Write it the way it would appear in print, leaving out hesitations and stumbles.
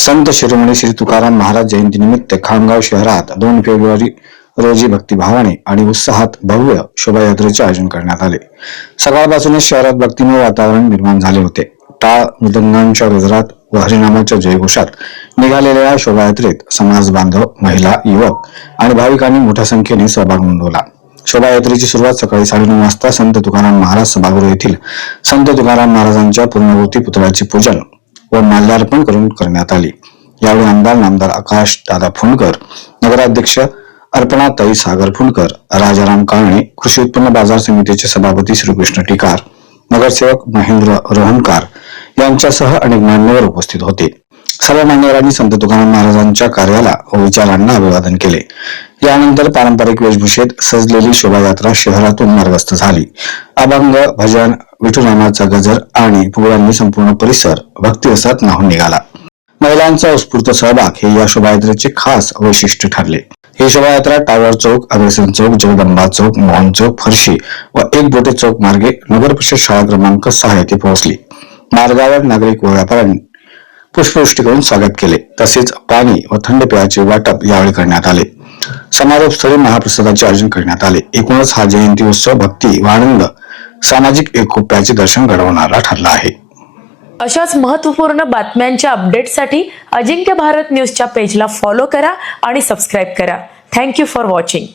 संत शिरोमणी श्री तुकाराम महाराज जयंतीनिमित्त खामगाव शहरात 2 फेब्रुवारी रोजी भक्तिभावाने आणि उत्साहात भव्य शोभायात्रेचे आयोजन करण्यात आले। सकाळपासूनच शहरात भक्तिमय वातावरण निर्माण झाले होते। टाळ मृदंगांच्या गजरात व हरिनामाच्या जयघोषात निघालेल्या या शोभायात्रेत समाज बांधव, महिला, युवक आणि भाविकांनी मोठ्या संख्येने सहभाग नोंदवला। शोभायात्रेची सुरुवात सकाळी 9:30 वाजता संत तुकाराम महाराज सभागृह येथील संत तुकाराम महाराजांच्या पूर्णमूर्ती पुतळ्याचे पूजन व माल्यार्पण करून करण्यात आली। यावेळी नामदार आकाश दादा फुंडकर, नगराध्यक्ष अर्पणाताई सागर फुंडकर, राजाराम काळणे, कृषी उत्पन्न बाजार समितीचे सभापती श्रीकृष्ण टिकार, नगरसेवक महेंद्र रोहनकार यांच्यासह अनेक मान्यवर उपस्थित होते। सर्व मान्यवरांनी संत तुकाराम महाराजांच्या कार्याला व विचारांना अभिवादन केले। यानंतर पारंपरिक वेशभूषेत सजलेली शोभायात्रा शहरातून मार्गस्थ झाली। अभंग, भजन, विठुरामाचा गजर आणि फुगड्यांनी संपूर्ण परिसर भक्तिरसात न्हाऊन निघाला। महिलांचा उत्स्फूर्त सहभाग हे या शोभायात्रेचे खास वैशिष्ट्य ठरले। ही शोभायात्रा टावर चौक, अग्रसेन चौक, जगदंबा चौक, मोहन चौक, फरशी व एक बोटे चौक मार्गे नगर परिषद शाळा क्रमांक 6 येथे पोहोचली। मार्गावर नागरिक व व्यापाऱ्यांनी पुष्पवृष्टी करून स्वागत केले। तसेच पाणी व थंड पेयाचे वाटप यावेळी करण्यात आले। समारोप स्थळी महाप्रसादाचे आयोजन करण्यात आले। एकूणच हा जयंती उत्सव भक्ती व आनंद, सामाजिक एकोप्याचे दर्शन घडवणारा ठरला आहे। अशाच महत्त्वपूर्ण बातम्यांच्या अपडेटसाठी अजिंक्य भारत न्यूजच्या पेजला फॉलो करा आणि सबस्क्राईब करा। Thank you for watching.